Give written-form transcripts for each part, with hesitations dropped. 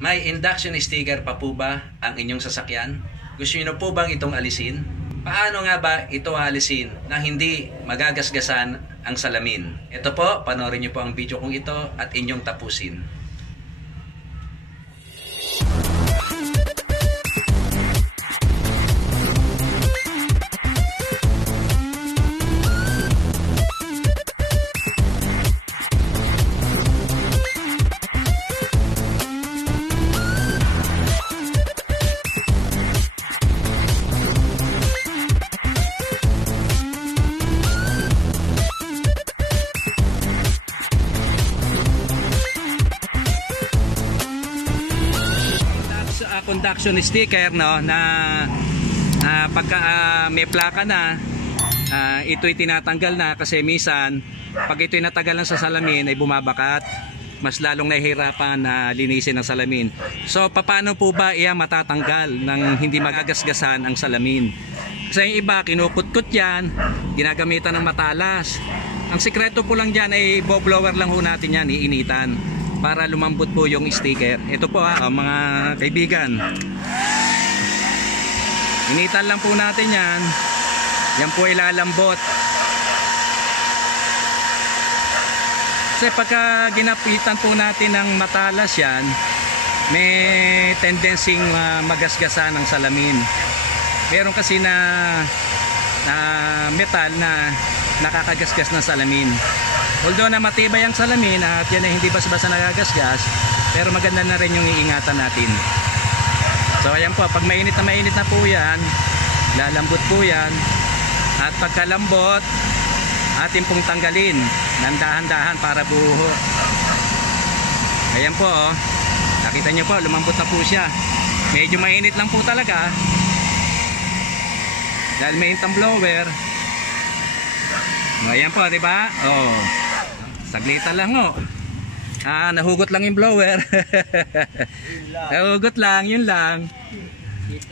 May induction sticker pa po ba ang inyong sasakyan? Gusto niyo po bang itong alisin? Paano nga ba ito alisin na hindi magagasgasan ang salamin? Ito po, panoorin niyo po ang video kong ito at inyong tapusin. Conduction sticker, no, na pagka may plaka na, ito'y tinatanggal na kasi minsan pag ito'y natagal lang sa salamin ay bumabakat, mas lalong nahihirapan na linisin ang salamin. So paano po ba iya matatanggal nang hindi magagasgasan ang salamin? Kasi yung iba kinukutkot yan, ginagamitan ng matalas. Ang sikreto po lang dyan ay blower lang ho natin yan, iinitan para lumambot po yung sticker. Ito po mga kaibigan, initan lang po natin yan. Yan po ilalambot. Kasi pagka ginapitan po natin ng matalas yan, may tendency magasgasan ng salamin. Meron kasi na metal na nakakagasgas ng salamin. Although na matibay ang salamin at yan ay hindi basta-basta nagagasgas, pero maganda na rin yung iingatan natin. So ayan po, pag mainit na po yan, lalambot po yan. At pagkalambot, atin pong tanggalin ng dahan-dahan para buho. Ayan po, oh. Nakita nyo po, lumambot na po siya. Medyo mainit lang po talaga dahil mainit ang blower. Ayan po, diba? Oh, saglitan lang, oh. Nahugot lang yung blower. Nahugot lang, yun lang.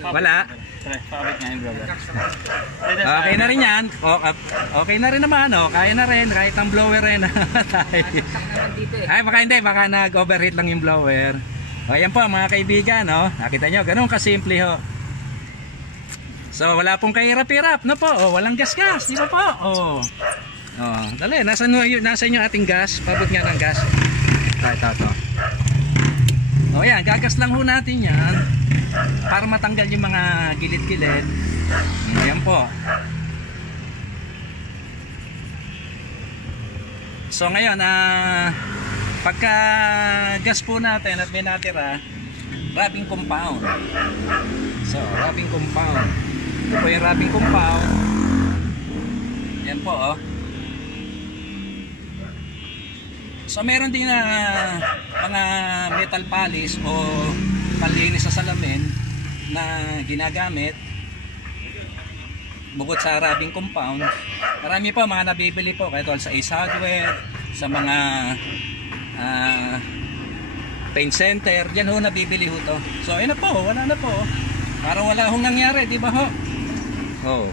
Wala. Okay na rin yan. Okay na rin naman, oh. Kaya na rin, kahit ang blower rin. Ay, baka hindi, baka nag-overheat lang yung blower. O, ayan po mga kaibigan, oh. Nakita nyo, ganun kasimple, ho. So wala pong kahirap-hirap, no po? Oh, walang gas-gas, di ba po? Oh. Oh, dali, nasa inyo ating gas, pabot nga ng gas. Ito. Oh, yan, gagas lang ho natin yan para matanggal yung mga gilid-gilid. Ayan po. So ngayon, pagka gas po natin at may natira, wrapping compound. So, wrapping compound. Ito po yung wrapping compound. Yan po, oh. So meron din na mga metal polish o panlinis sa salamin na ginagamit bukod sa wrapping compound. Marami po mga nabibili po kahit sa Ace Hardware, sa mga paint center, diyan ho nabibili ho to. So ayun na po, wala na po. Parang wala hong nangyari, di ba ho? Oh.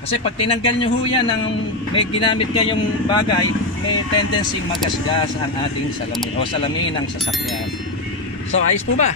Kasi pag tinanggal nyo ho yan ng may ginamit kayong bagay, may tendency magasgas ang ating salamin o salamin ng sasakyan. So ayos po ba?